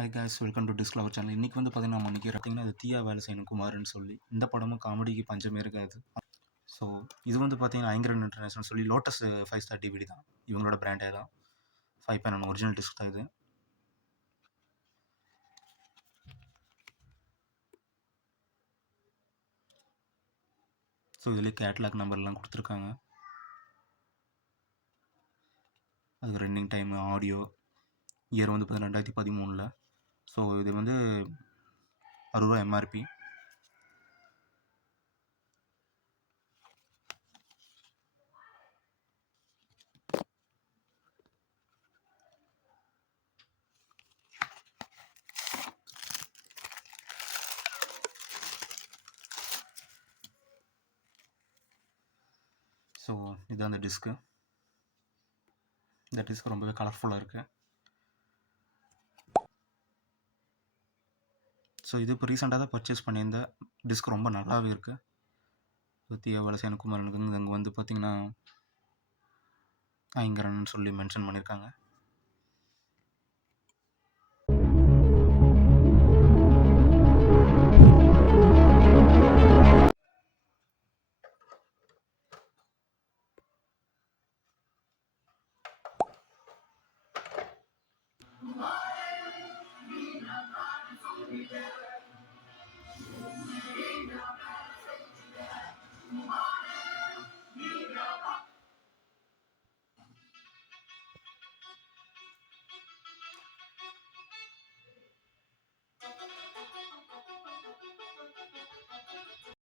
Hi guys, welcome to Discover channel. இன்றைக்கி வந்து பார்த்தீங்கன்னா நம்ம இன்றைக்கி பார்த்தீங்கன்னா அது தீயா வேலை செய்யணும் குமார்னு சொல்லி இந்த படமும் காமெடிக்கு பஞ்சமே இருக்காது. ஸோ இது வந்து பார்த்தீங்கன்னா ஐங்கரன் இன்டர்நேஷனல் சொல்லி லோட்டஸ் 5 ஸ்டார் டிவிடி தான் இவங்களோட பிராண்டே தான். 5.1 ஒரிஜினல் டிஸ்க் தான் இது. ஸோ இதுலேயே கேட்லாக் நம்பர்லாம் கொடுத்துருக்காங்க. அதுக்கு ரன்னிங் டைமு, ஆடியோ, இயர் வந்து பார்த்தீங்கன்னா 2013. ஸோ இது வந்து 60 ரூபா எம்ஆர்பி. ஸோ இதுதான் அந்த டிஸ்க்கு. இந்த டிஸ்க் ரொம்பவே கலர்ஃபுல்லாக இருக்குது. ஸோ இது இப்போ ரீசெண்டாக தான் பர்ச்சேஸ் பண்ணியிருந்த டிஸ்க், ரொம்ப நல்லாவே இருக்குது. தீயா வேலை செய்யணும் குமாரனுக்கு இங்கே வந்து பார்த்திங்கன்னா ஐங்கரன் சொல்லி மென்ஷன் பண்ணியிருக்காங்க.